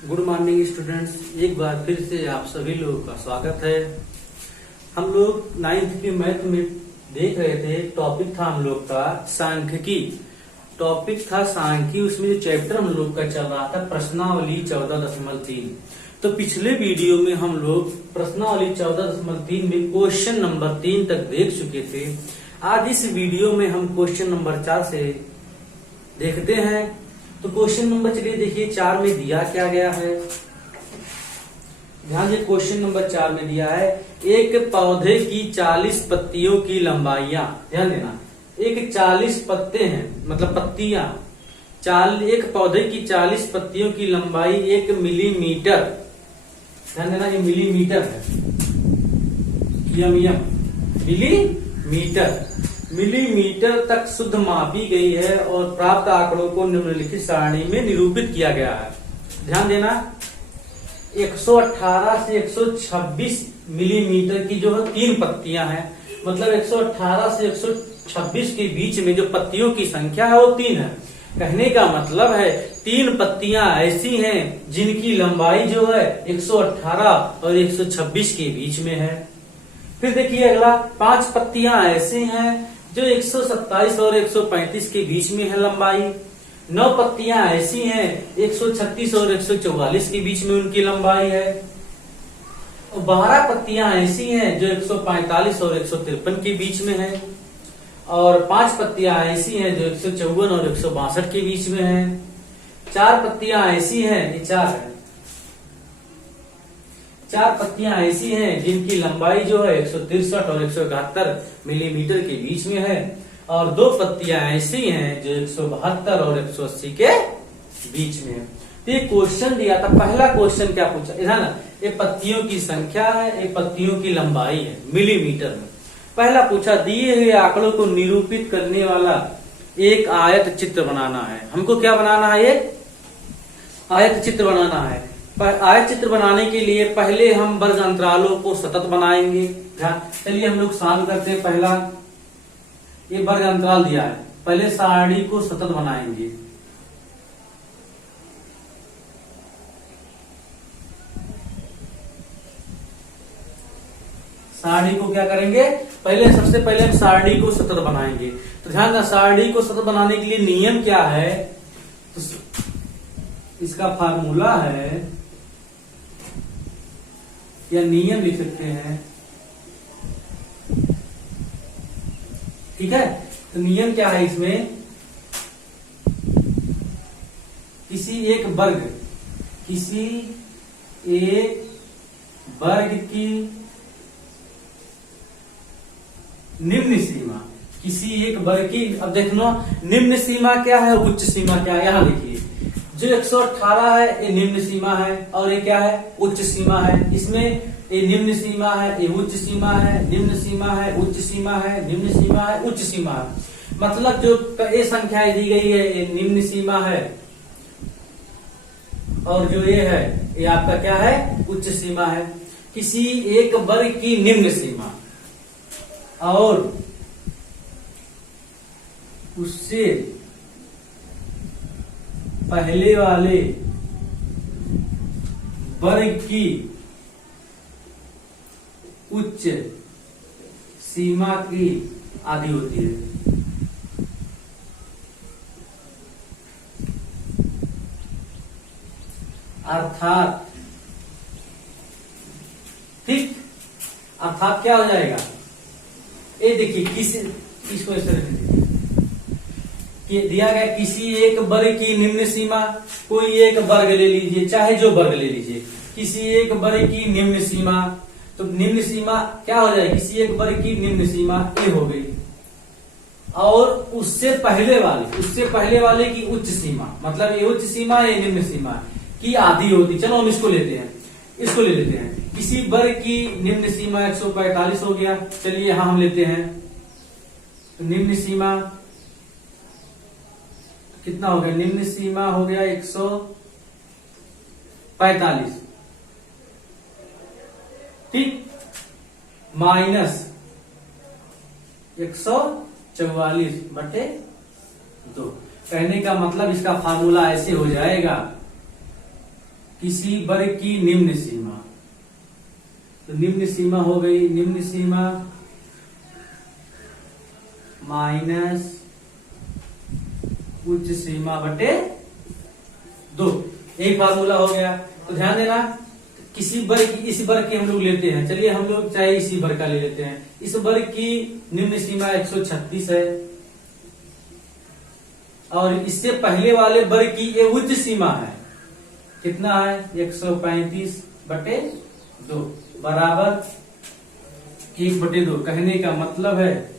Good morning students, एक बार फिर से आप सभी लोगों का स्वागत है। हम लोग 9th की मैथ में देख रहे थे। टॉपिक था हम लोग का सांख्यिकी। उसमें जो चैप्टर हम लोग का चल रहा था प्रश्नावली 14.3। तो पिछले वीडियो में हम लोग प्रश्नावली 14.3 में क्वेश्चन नंबर 3 तक देख चुके थे। आज इस वीडियो में हम क्वेश्चन नंबर 4 से देखते हैं। तो क्वेश्चन नंबर चलिए देखिए 4 में दिया क्या गया है। ध्यान से क्वेश्चन नंबर 4 में दिया है एक पौधे की 40 पत्तियों की लंबाइयां। ध्यान देना, एक 40 पत्ते हैं मतलब पत्तियां। एक पौधे की 40 पत्तियों की लंबाई 1 मिलीमीटर। ध्यान देना, ये मिलीमीटर है। मिलीमीटर तक शुद्ध मापी गई है और प्राप्त आंकड़ों को निम्नलिखित सारणी में निरूपित किया गया है। ध्यान देना, 118 से 126 मिलीमीटर की जो है 3 पत्तियां हैं। मतलब 118 से 126 के बीच में जो पत्तियों की संख्या है वो 3 है। कहने का मतलब है 3 पत्तियां ऐसी हैं जिनकी लंबाई जो है 118 और 126 के बीच में है। फिर देखिए अगला, 5 पत्तियां ऐसी हैं जो 127 और 135 के बीच में है लंबाई। 9 पत्तियां ऐसी हैं 136 और 144 के बीच में उनकी लंबाई है। 12 पत्तियां ऐसी हैं जो 145 और 153 के बीच में है। और 5 पत्तियां ऐसी हैं जो 154 और 162 के बीच में है। 4 पत्तियां ऐसी हैं, ये 4 है। 4 पत्तियां ऐसी हैं जिनकी लंबाई जो है 163 और 171 मिलीमीटर के बीच में है। और 2 पत्तियां ऐसी हैं जो 172 और 180 के बीच में है। तो ये क्वेश्चन दिया था। पहला क्वेश्चन क्या पूछा, इधर ना, ये पत्तियों की संख्या है, ये पत्तियों की लंबाई है मिलीमीटर में। पहला पूछा, दिए हुए आंकड़ों को निरूपित करने वाला एक आयत चित्र बनाना है। हमको क्या बनाना है, एक आयत चित्र बनाना है। आयत चित्र बनाने के लिए पहले हम वर्ग अंतरालों को सतत बनाएंगे। चलिए हम लोग सॉल्व करते हैं। पहला ये वर्ग अंतराल दिया है, पहले सारणी को सतत बनाएंगे। सारणी को क्या करेंगे, पहले सबसे पहले हम सारणी को सतत बनाएंगे। तो ध्यान देना, सारणी को सतत बनाने के लिए नियम क्या है, तो इसका फार्मूला है या नियम लिख सकते हैं। ठीक है, तो नियम क्या है इसमें, किसी एक वर्ग की निम्न सीमा, किसी एक वर्ग की, अब देखना निम्न सीमा क्या है और उच्च सीमा क्या है। यहां देखिए, जो 118 है ये निम्न सीमा है और ये क्या है, उच्च सीमा है। इसमें ये निम्न सीमा है, ये उच्च सीमा है, निम्न सीमा है, उच्च सीमा है, निम्न सीमा है, उच्च सीमा है। मतलब जो ये संख्याएं दी गई है ये निम्न सीमा है और जो ये है ये आपका क्या है, उच्च सीमा है। किसी एक वर्ग की निम्न सीमा और उससे पहले वाले वर्ग की उच्च सीमा की आधी होती है। अर्थात, ठीक, अर्थात क्या हो जाएगा, ये देखिए इसको इस तरह दिया गया, किसी एक वर्ग की निम्न सीमा, कोई एक वर्ग ले लीजिए, चाहे जो वर्ग ले लीजिए, किसी एक वर्ग की निम्न सीमा। तो निम्न सीमा क्या हो जाएगी, किसी एक वर्ग की निम्न सीमा ये हो गई और उससे पहले वाले की उच्च सीमा, मतलब ये उच्च सीमा ये निम्न सीमा की आधी होती। चलो हम इसको ले लेते हैं। किसी वर्ग की निम्न सीमा 145 हो गया। चलिए यहां हम लेते हैं, तो निम्न सीमा कितना हो गया, निम्न सीमा हो गया 145, ठीक, माइनस 144/2। कहने का मतलब इसका फार्मूला ऐसे हो जाएगा, किसी वर्ग की निम्न सीमा, तो निम्न सीमा हो गई, निम्न सीमा माइनस उच्च सीमा बटे 2, एक फार्मूला हो गया। तो ध्यान देना, किसी वर्ग की, इस वर्ग की हम लोग लेते हैं, चलिए हम लोग चाहे इसी वर्ग का ले लेते हैं। इस वर्ग की निम्न सीमा 136 है और इससे पहले वाले वर्ग की ये उच्च सीमा है, कितना है 135 बटे 2 बराबर 1/2। कहने का मतलब है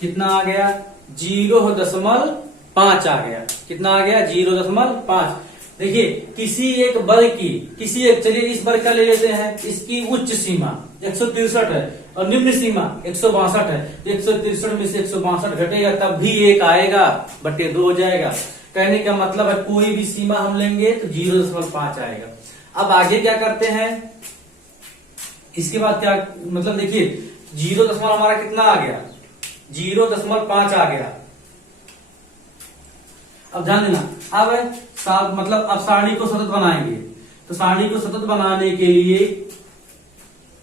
कितना आ गया 0.5 आ गया, कितना आ गया 0.5। देखिए किसी एक वर्ग की, किसी एक, चलिए इस वर्ग का ले लेते हैं, इसकी उच्च सीमा 163 है और निम्न सीमा 162 है, तो 163 में से 162 घटेगा तब भी 1 आएगा, बटे 2 हो जाएगा। कहने का मतलब है कोई भी सीमा हम लेंगे तो 0.5 आएगा। अब आगे क्या करते हैं, इसके बाद क्या, मतलब देखिए 0 हमारा कितना आ गया 0.5 आ गया। अब ध्यान देना, अब मतलब अब सारणी को सतत बनाएंगे, तो सारणी को सतत बनाने के लिए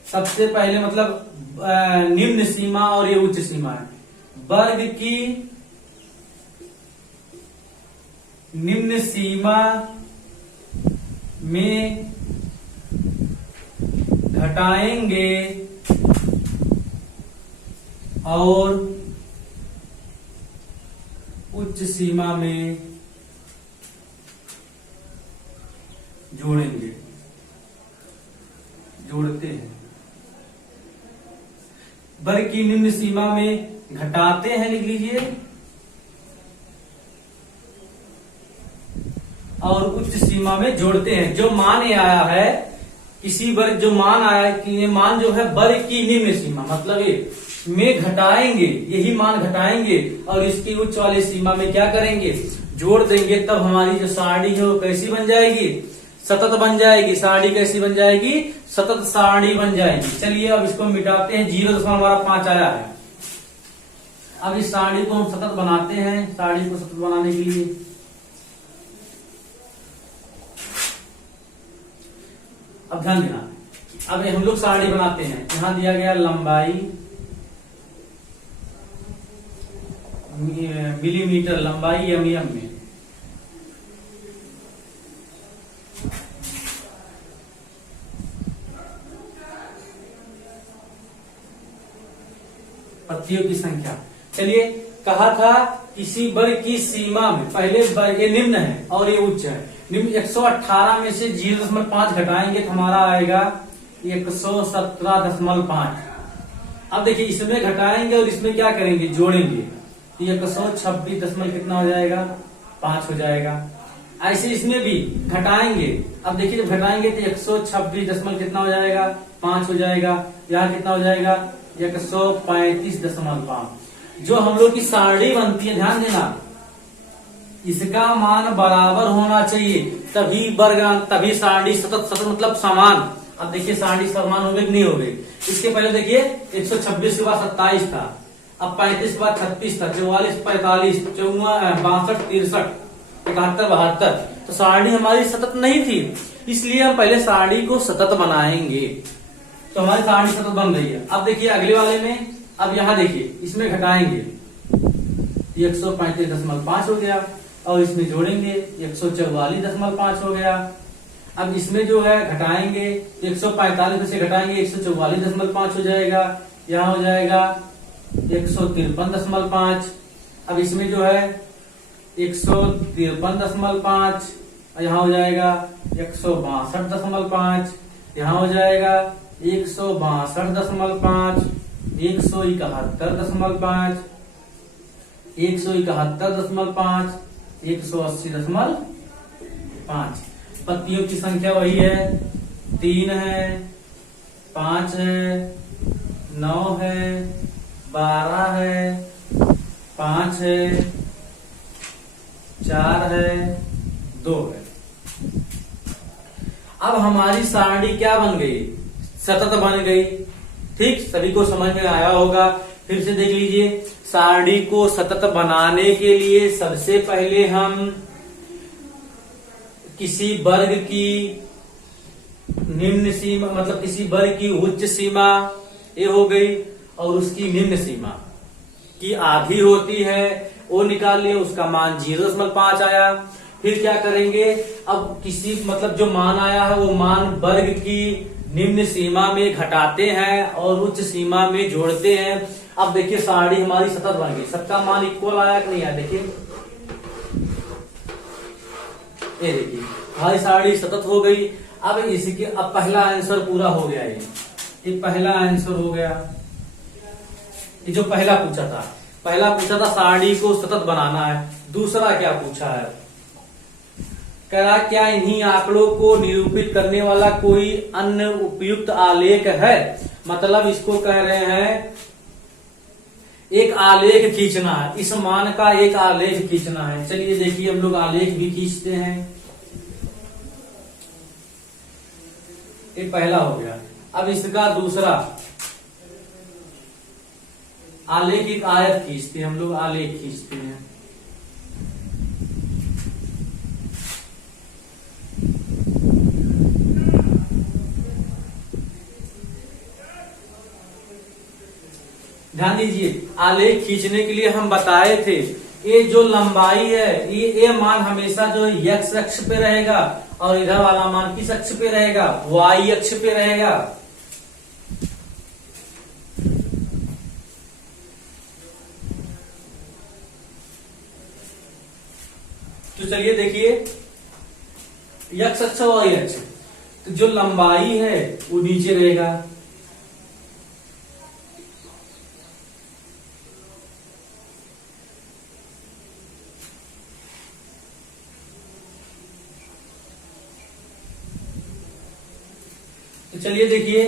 सबसे पहले मतलब निम्न सीमा और ये उच्च सीमा है, वर्ग की निम्न सीमा में घटाएंगे और उच्च सीमा में जोड़ेंगे, जोड़ते हैं। वर्ग की निम्न सीमा में घटाते हैं, लिख लीजिए, और उच्च सीमा में जोड़ते हैं। जो मान ये आया है, किसी वर्ग जो मान आया है कि ये मान जो है वर्ग की निम्न सीमा मतलब ये में घटाएंगे, यही मान घटाएंगे और इसकी उच्च वाली सीमा में क्या करेंगे जोड़ देंगे, तब हमारी जो सारणी है वो कैसी बन जाएगी, सतत बन जाएगी। सारणी कैसी बन जाएगी, सतत सारणी बन जाएगी। चलिए अब इसको मिटाते हैं, 0.5 आया है। अब इस सारणी को हम सतत बनाते हैं, सारणी को सतत बनाने के लिए अब ध्यान देना, अब हम लोग सारणी बनाते हैं। यहां दिया गया लंबाई मिलीमीटर, लंबाई एमएम में, पत्तियों की संख्या। चलिए कहा था किसी वर्ग की सीमा में, पहले वर्ग ये निम्न है और ये उच्च है। निम्न 118 में से 0.5 घटाएंगे तो हमारा आएगा 117.5। अब देखिए इसमें घटाएंगे और इसमें क्या करेंगे जोड़ेंगे, 126 कितना हो जाएगा 5 हो जाएगा। ऐसे इसमें भी घटाएंगे, अब देखिए जब घटाएंगे तो 126 कितना हो जाएगा 5 हो जाएगा। यहाँ कितना हो जाएगा 135.5। जो हम लोग की सारणी बनती है, ध्यान देना, इसका मान बराबर होना चाहिए, तभी वर्ग, तभी सारणी सतत, सतत मतलब समान। अब देखिए सारणी समान हो गई कि नहीं हो गई। इसके पहले देखिए 126 के बाद 27 था, अब 35 के बाद 36 था, 44, 45, 54, 62, 63, 71, 72। तो सारणी हमारी सतत नहीं थी, इसलिए हम पहले सारणी को सतत बनाएंगे। तो हमारी सारणी सतत बन रही है। अब देखिए अगले वाले में, अब यहाँ देखिए इसमें घटाएंगे 135.5 हो गया और इसमें जोड़ेंगे 144.5 हो गया। अब इसमें जो है घटाएंगे 145 में से घटाएंगे 144.5 हो जाएगा, यहाँ हो जाएगा 153.5। अब इसमें जो है 153.5, यहाँ हो जाएगा 162.5, यहाँ हो जाएगा 162.5, 171.5, 171.5, 180.5। पत्तियों की संख्या वही है, 3 है, 5 है, 9 है, 12 है, 5 है, 4 है, 2 है। अब हमारी सारणी क्या बन गई, सतत बन गई। ठीक, सभी को समझ में आया होगा। फिर से देख लीजिए, सारणी को सतत बनाने के लिए सबसे पहले हम किसी वर्ग की निम्न सीमा, मतलब किसी वर्ग की उच्च सीमा ये हो गई, और उसकी निम्न सीमा की आधी होती है वो निकाल लिया, उसका मान 0.5 आया। फिर क्या करेंगे, अब किसी मतलब जो मान आया है वो मान वर्ग की निम्न सीमा में घटाते हैं और उच्च सीमा में जोड़ते हैं। अब देखिए सारणी हमारी सतत बन गई, सबका मान इक्वल आया कि नहीं आया, देखिए ये देखिए हमारी सारणी सतत हो गई। अब इसके अब पहला आंसर पूरा हो गया, ये पहला आंसर हो गया। ये जो पहला पूछा था सारणी को सतत बनाना है। दूसरा क्या पूछा है, कह रहा क्या इन्हीं आंकड़ों को निरूपित करने वाला कोई अन्य उपयुक्त आलेख है। मतलब इसको कह रहे हैं एक आलेख खींचना है, इस मान का एक आलेख खींचना है। चलिए देखिए हम लोग आलेख भी खींचते हैं। ये पहला हो गया। अब इसका दूसरा आलेख, एक आयत खींचते हैं हम लोग, आलेख खींचते हैं। ध्यान दीजिए, आलेख खींचने के लिए हम बताए थे ये जो लंबाई है ये मान हमेशा जो एक्स अक्ष पे रहेगा और इधर वाला मान किस अक्ष पे रहेगा, वाई अक्ष पे रहेगा। तो चलिए देखिए एक्स अक्ष और वाई अक्ष, तो जो लंबाई है वो नीचे रहेगा, तो चलिए देखिए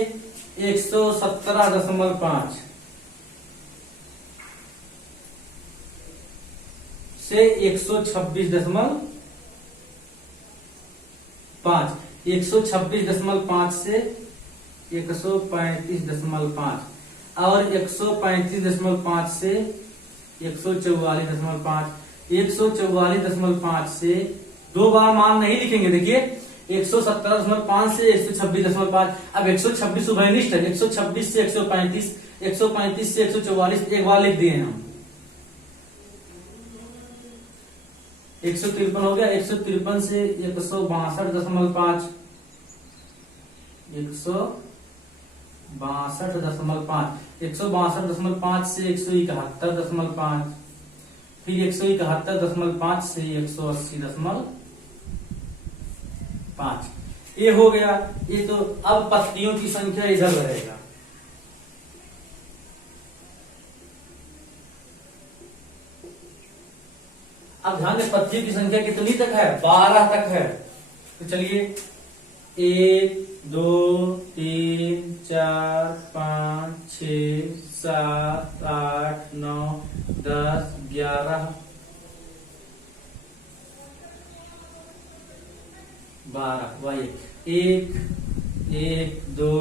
117.5 से 126.5, 126.5 से 135.5 और 135.5 से 144.5, 144.5 से दो बार मान नहीं लिखेंगे। देखिए 117.5 से 126.5, अब 126 उभयनिष्ठ है, 126 से 135, 135 से 144 एक बार लिख दिए हम, 153 हो गया। 153 से 162.5, 162.5 से 171.5, फिर 171.5 से 180.5, ये हो गया। ये तो अब पत्तियों की संख्या इधर रहेगा, अब ध्यान दें पत्तियों की संख्या कितनी तक है, 12 तक है। तो चलिए 1 2 3 4 5 6 7 8 9 10 11 12, वही 1 1 2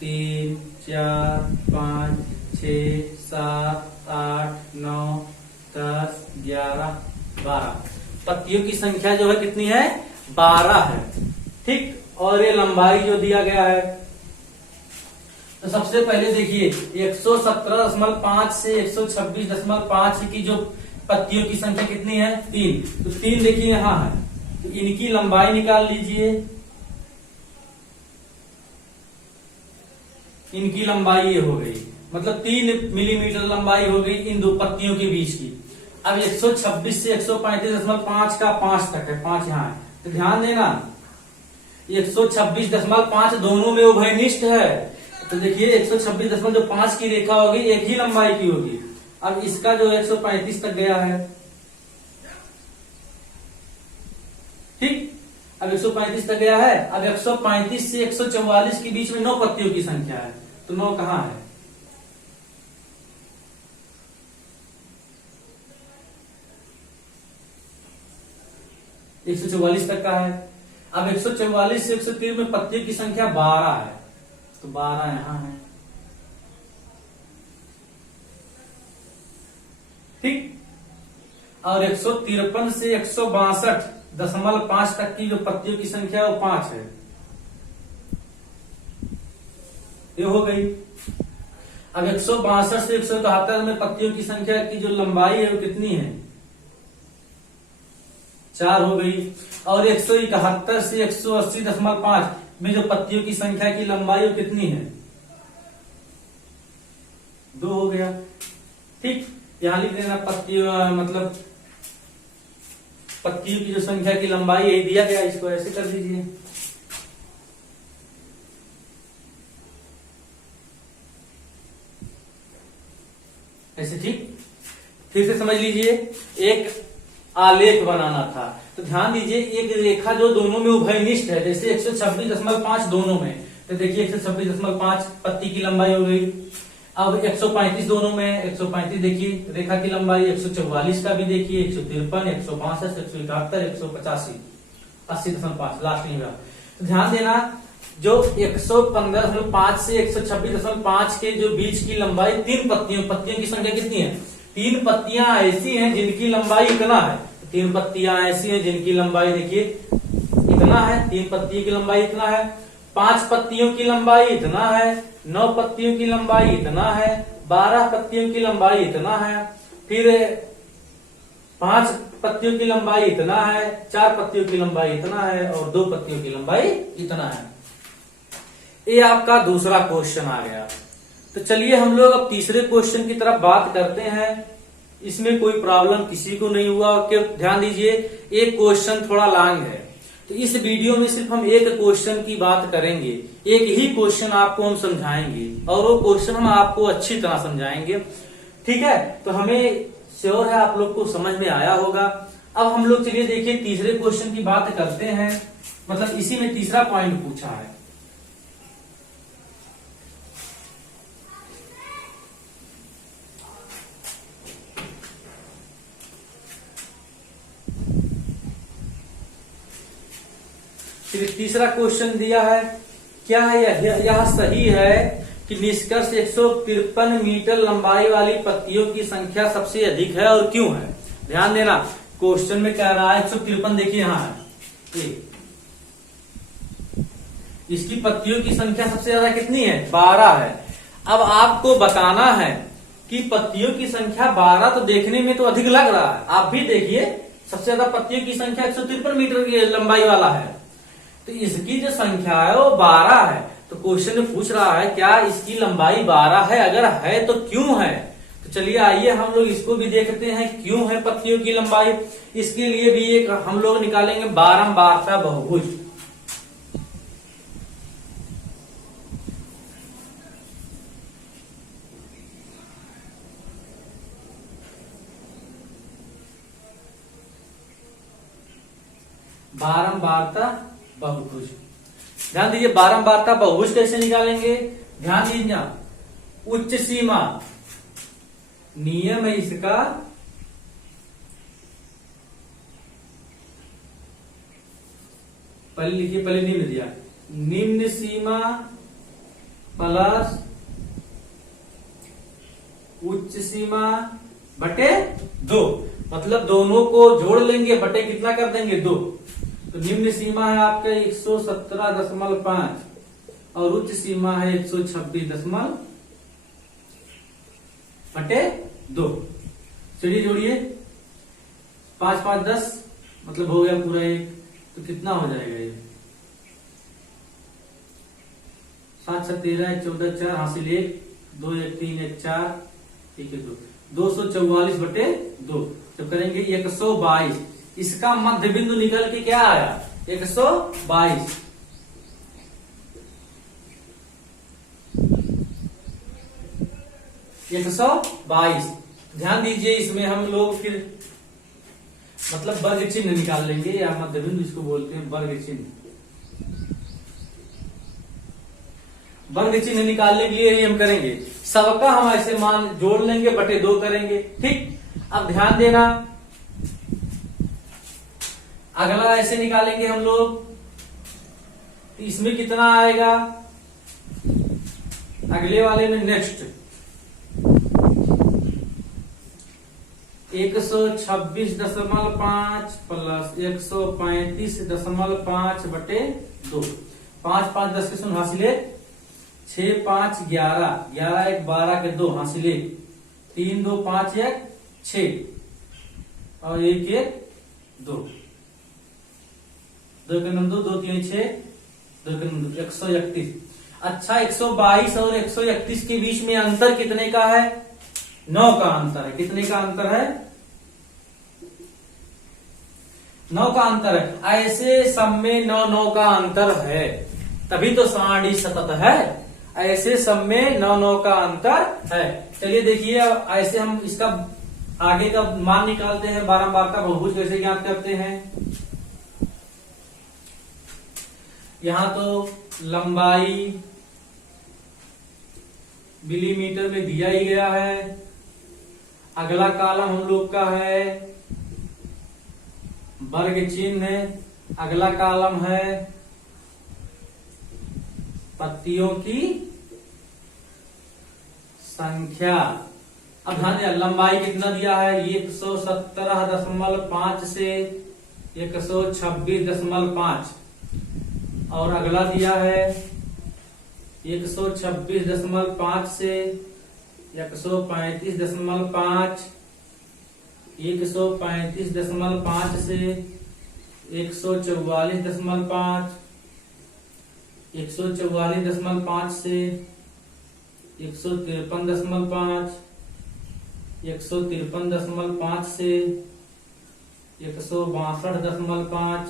3 4 5 6 7 8 9 10 11 12, पत्तियों की संख्या जो है कितनी है, 12 है। ठीक, और ये लंबाई जो दिया गया है, तो सबसे पहले देखिए 117.5 से 126.5 की जो पत्तियों की संख्या कितनी है, 3, तो 3 देखिए यहां है, तो इनकी लंबाई निकाल लीजिए, इनकी लंबाई ये हो गई, मतलब 3 मिलीमीटर लंबाई हो गई इन दो पत्तियों के बीच की। अब 126 से 135.5 का 5 तक है, 5 यहाँ है, तो ध्यान देना 126.5 दोनों में उभयनिष्ठ है, तो देखिए 126.5 की रेखा होगी, एक ही लंबाई की होगी। अब इसका जो 135 तक गया है, ठीक, अब 135 तक गया है। अब 135 से 144 के बीच में 9 पत्तियों की संख्या है, तो 9 कहां है, एक 144 तक का है। अब 144 से 130 में पत्तियों की संख्या 12 है, तो 12 यहां है, ठीक। और 153 से 162 0.5 तक की जो पत्तियों की संख्या है वो 5 है। ये हो गई। अब 162 से 171 में पत्तियों की संख्या की जो लंबाई है वो कितनी है? 4 हो गई। और 171 से 180.5 में जो पत्तियों की संख्या की लंबाई वो कितनी है? 2 हो गया। ठीक, यहां लिख देना पत्तियों, मतलब पत्तियों की जो संख्या की लंबाई यही दिया गया, इसको ऐसे कर दीजिए। ऐसे ठीक। फिर से समझ लीजिए, एक आलेख बनाना था तो ध्यान दीजिए, एक रेखा जो दोनों में उभयनिष्ठ है, जैसे 126.5 दोनों में, तो देखिए 126.5 पत्ती की लंबाई हो गई। अब 135 दोनों में, 135 देखिए रेखा की लंबाई, 144 का भी देखिए, 153, 162, 171, 185, 80.5 लास्ट में। तो ध्यान देना, जो 115.5 से 126.5 के जो बीच की लंबाई 3 पत्तियों की संख्या कितनी है? 3 पत्तियां ऐसी हैं जिनकी लंबाई इतना है। 3 पत्तियां ऐसी हैं जिनकी लंबाई देखिए इतना है, 3 पत्तियों की लंबाई इतना है। 5 पत्तियों की लंबाई इतना है, 9 पत्तियों की लंबाई इतना है, 12 पत्तियों की लंबाई इतना है, फिर 5 पत्तियों की लंबाई इतना है, 4 पत्तियों की लंबाई इतना है और 2 पत्तियों की लंबाई इतना है। ये आपका दूसरा क्वेश्चन आ गया। तो चलिए हम लोग अब तीसरे क्वेश्चन की तरफ बात करते हैं। इसमें कोई प्रॉब्लम किसी को नहीं हुआ कि ध्यान दीजिए, एक क्वेश्चन थोड़ा लॉन्ग है, तो इस वीडियो में सिर्फ हम एक क्वेश्चन की बात करेंगे, एक ही क्वेश्चन आपको हम समझाएंगे और वो क्वेश्चन हम आपको अच्छी तरह समझाएंगे। ठीक है, तो हमें श्योर है आप लोग को समझ में आया होगा। अब हम लोग चलिए देखिए तीसरे क्वेश्चन की बात करते हैं, मतलब इसी में तीसरा पॉइंट पूछा है। फिर तीसरा क्वेश्चन दिया है, क्या है यह सही है कि निष्कर्ष 153 मीटर लंबाई वाली पत्तियों की संख्या सबसे अधिक है और क्यों है? ध्यान देना, क्वेश्चन में कह रहा है 153, देखिए यहां है, इसकी पत्तियों की संख्या सबसे ज्यादा कितनी है? 12 है। अब आपको बताना है कि पत्तियों की संख्या 12 तो देखने में तो अधिक लग रहा है, आप भी देखिए सबसे ज्यादा पत्तियों की संख्या 153 मीटर की लंबाई वाला है, तो इसकी जो संख्या है वो 12 है। तो क्वेश्चन में पूछ रहा है क्या इसकी लंबाई 12 है, अगर है तो क्यों है? तो चलिए आइए हम लोग इसको भी देखते हैं क्यों है पत्तियों की लंबाई। इसके लिए भी एक हम लोग निकालेंगे बारंबारता बहुभुज। बारंबारता बहुभुज, ध्यान दीजिए बारंबारता बहुभुज कैसे निकालेंगे? ध्यान दीजिए, उच्च सीमा नियम है इसका, पहले लिखिए, पहले निम्न दिया, निम्न सीमा प्लस उच्च सीमा बटे 2, मतलब दोनों को जोड़ लेंगे, बटे कितना कर देंगे? 2। तो निम्न सीमा है आपका 117.5 और उच्च सीमा है 126 बटे 2। चलिए जोड़िए, 5 5 10, मतलब हो गया पूरा 1, तो कितना हो जाएगा ये? 7 7 13 1 14 4 हासिल 1 2 1 3 1 4 ठीक है 2, 244 बटे 2। जब करेंगे 122, इसका मध्य बिंदु निकल के क्या आया? 122। ध्यान दीजिए, इसमें हम लोग फिर मतलब वर्ग चिन्ह निकाल लेंगे, या मध्य बिंदु इसको बोलते हैं वर्ग चिन्ह। वर्ग चिन्ह निकालने के लिए ही हम करेंगे, सबका हम ऐसे मान जोड़ लेंगे, बटे 2 करेंगे। ठीक, अब ध्यान देना, अगला ऐसे निकालेंगे हम लोग, तो इसमें कितना आएगा? अगले वाले में नेक्स्ट 126.5 प्लस 135.5 बटे 2। 5 5 10 के शून्य हासिले 6 5 11 11 1 12 के 2 हासिले 3 2 5 1 6 और 1 1 2 2 के नंबर 2 3 6 2 के नंबर 131। अच्छा 122 और 131 के बीच में अंतर कितने का है? 9 का अंतर है। कितने का अंतर है? 9 का अंतर है। ऐसे सब में 9 9 का अंतर है, तभी तो सारणी सतत है। ऐसे सब में 9 9 का अंतर है। चलिए देखिए, ऐसे हम इसका आगे का मान निकालते हैं। बारंबार का बहुभुज कैसे ज्ञात करते हैं? यहां तो लंबाई मिलीमीटर में दिया ही गया है। अगला कॉलम हम लोग का है वर्ग चिन्ह, अगला कॉलम है पत्तियों की संख्या। अब ध्यान दिया, लंबाई कितना दिया है? 117.5 से 126.5 और अगला दिया है 126.5 से 135.5 135.5 से 144.5 144.5 से 153.5 153.5 से 162.5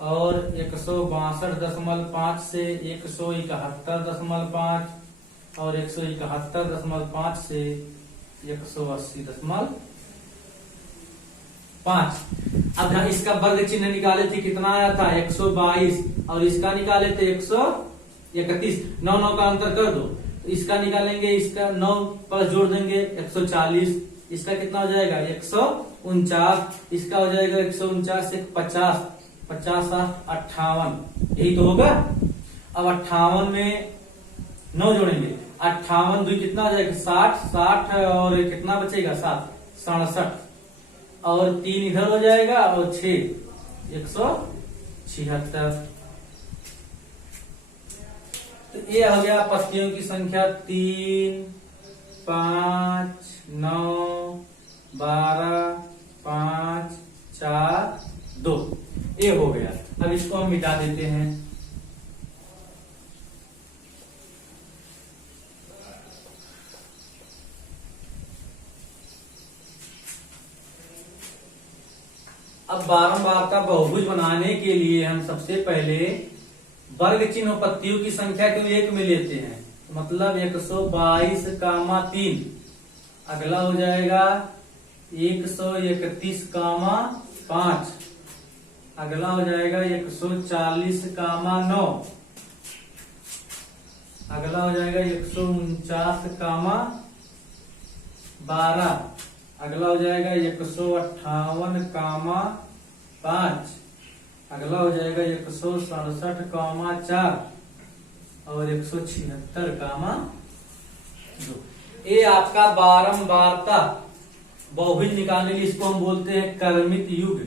और 162.5 से 171.5 और 171.5 से 180.5। अब इसका वर्ग चिन्ह निकाले थे, कितना आया था? 122 और इसका निकाले थे 131। 9 9 का अंतर कर दो, इसका निकालेंगे, इसका 9 पर जोड़ देंगे 140, इसका कितना हो जाएगा? 149, इसका हो जाएगा 149 से 50 50 58, यही तो होगा। अब 58 में 9 जोड़ेंगे, 58 2 कितना हो जाएगा? 60 60 और कितना बचेगा? 7 67 और 3 इधर हो जाएगा और 6 176। तो ये हो गया पत्तियों की संख्या 3 5 9 12 5 4 2। ये हो गया। अब इसको हम मिटा देते हैं। अब बारंबारता बहुभुज बनाने के लिए हम सबसे पहले वर्ग चिन्ह पत्तियों की संख्या को 1 में लेते हैं, मतलब 122, अगला हो जाएगा 131, 5, अगला हो जाएगा 140, 9, अगला हो जाएगा 149, 12, अगला हो जाएगा 158, 5, अगला हो जाएगा 167, 4 और 176, 2। ये आपका बारंबारता बहुभुज निकालने के लिए इसको हम बोलते हैं क्रमित युग्म।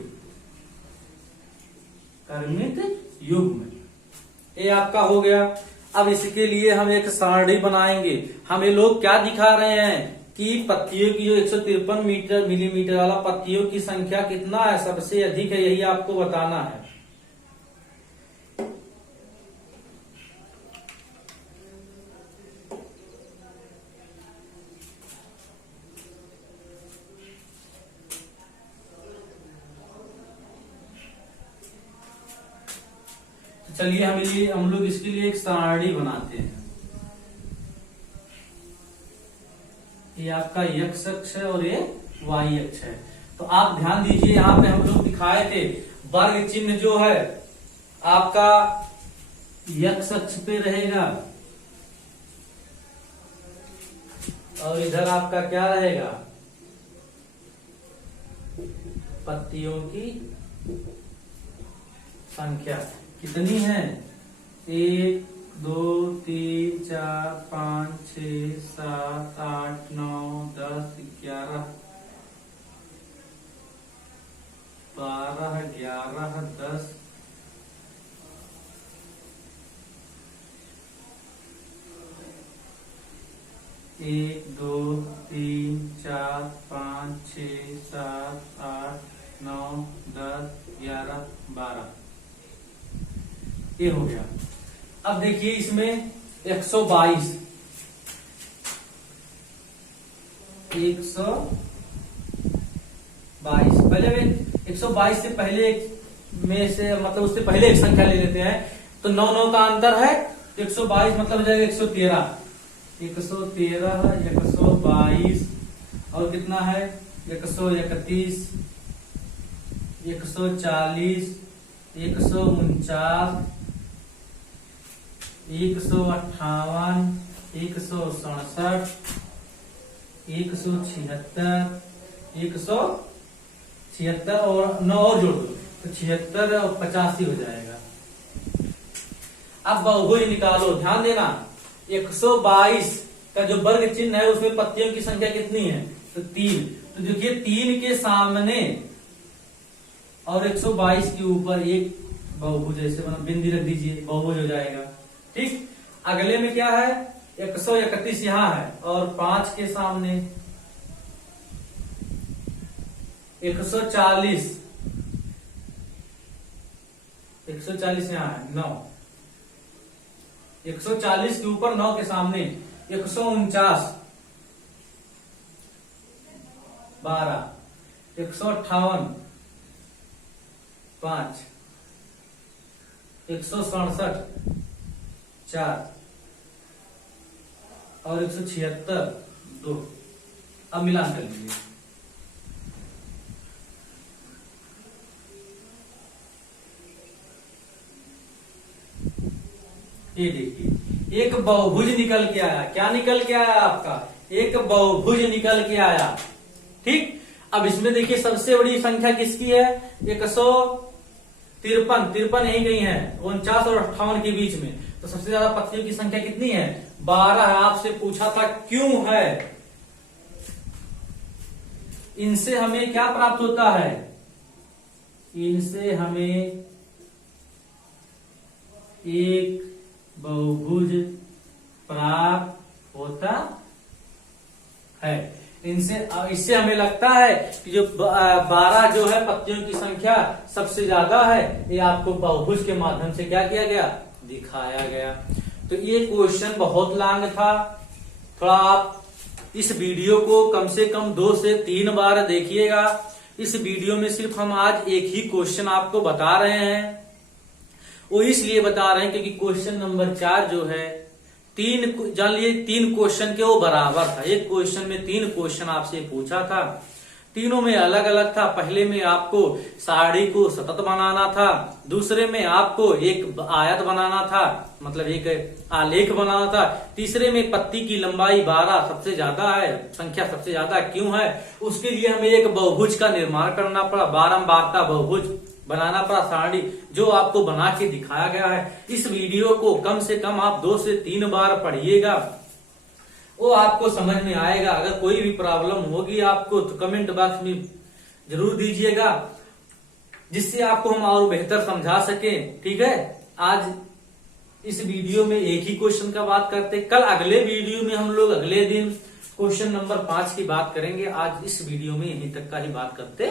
क्रमित युग्म ये आपका हो गया। अब इसके लिए हम एक सारणी बनाएंगे। हमें लोग क्या दिखा रहे हैं कि पत्तियों की जो 153 मिलीमीटर वाला पत्तियों की संख्या कितना है, सबसे अधिक है, यही आपको बताना है। चलिए हम लोग इसके लिए एक सारणी बनाते हैं। ये आपका x अक्ष है और ये y अक्ष है। तो आप ध्यान दीजिए, यहाँ पे हम लोग दिखाए थे वर्ग चिन्ह जो है आपका x अक्ष पे रहेगा और इधर आपका क्या रहेगा? पत्तियों की संख्या कितनी है? 1 2 3 4 5 6 7 8 9 10 11 12 11 10 1 2 3 4 5 6 7 8 9 10 11 12 ये हो गया। अब देखिए इसमें 122 पहले में 122 से पहले में से मतलब उससे पहले एक संख्या ले लेते हैं तो 9 9 का अंतर है। 122 मतलब हो जाएगा 113 122 और कितना है 131 140 149 158 167 176 और 9 और जोड़ दो तो 76 और 85 हो जाएगा। अब बहुभुज निकालो, ध्यान देना 122 का जो वर्ग चिन्ह है उसमें पत्तियों की संख्या कितनी है तो 3। तो देखिए 3 के सामने और 122 के ऊपर एक बहुभुज ऐसे मतलब बिंदी रख दीजिए, बहुभुज हो जाएगा। ठीक, अगले में क्या है 131 यहाँ है और 5 के सामने 140 यहाँ है 9 140 के ऊपर 9 के सामने 149 12 158 5 167 4 और 176 2। अब मिलान कर लीजिए। ये देखिए एक बहुभुज निकल के आया। क्या निकल के आया आपका? एक बहुभुज निकल के आया। ठीक, अब इसमें देखिए सबसे बड़ी संख्या किसकी है 153 यही कहीं है 49 और 58 के बीच में। तो सबसे ज्यादा पत्तियों की संख्या कितनी है 12 है। आपसे पूछा था क्यों है, इनसे हमें क्या प्राप्त होता है, इनसे हमें एक बहुभुज प्राप्त होता है। इससे हमें लगता है कि जो 12 जो है पत्तियों की संख्या सबसे ज्यादा है, ये आपको बहुभुज के माध्यम से क्या किया गया, दिखाया गया। तो ये क्वेश्चन बहुत लॉन्ग था, थोड़ा आप इस वीडियो को कम से कम 2 से 3 बार देखिएगा। इस वीडियो में सिर्फ हम आज एक ही क्वेश्चन आपको बता रहे हैं। वो इसलिए बता रहे हैं क्योंकि क्वेश्चन नंबर 4 जो है 3 जान लिए 3 क्वेश्चन के वो बराबर था। एक क्वेश्चन में 3 क्वेश्चन आपसे पूछा था, तीनों में अलग अलग था। पहले में आपको साड़ी को सतत बनाना था, दूसरे में आपको एक आयत बनाना था मतलब एक आलेख बनाना था, तीसरे में पत्ती की लंबाई 12 सबसे ज्यादा है, संख्या सबसे ज्यादा क्यों है, उसके लिए हमें एक बहुभुज का निर्माण करना पड़ा, बारंबारता बहुभुज बनाना पड़ा सारणी, जो आपको बना के दिखाया गया है। इस वीडियो को कम से कम आप 2 से 3 बार पढ़िएगा, वो आपको समझ में आएगा। अगर कोई भी प्रॉब्लम होगी आपको तो कमेंट बॉक्स में जरूर दीजिएगा, जिससे आपको हम और बेहतर समझा सकें। ठीक है, आज इस वीडियो में एक ही क्वेश्चन का बात करते, कल अगले वीडियो में हम लोग अगले दिन क्वेश्चन नंबर 5 की बात करेंगे। आज इस वीडियो में यहीं तक का ही बात करते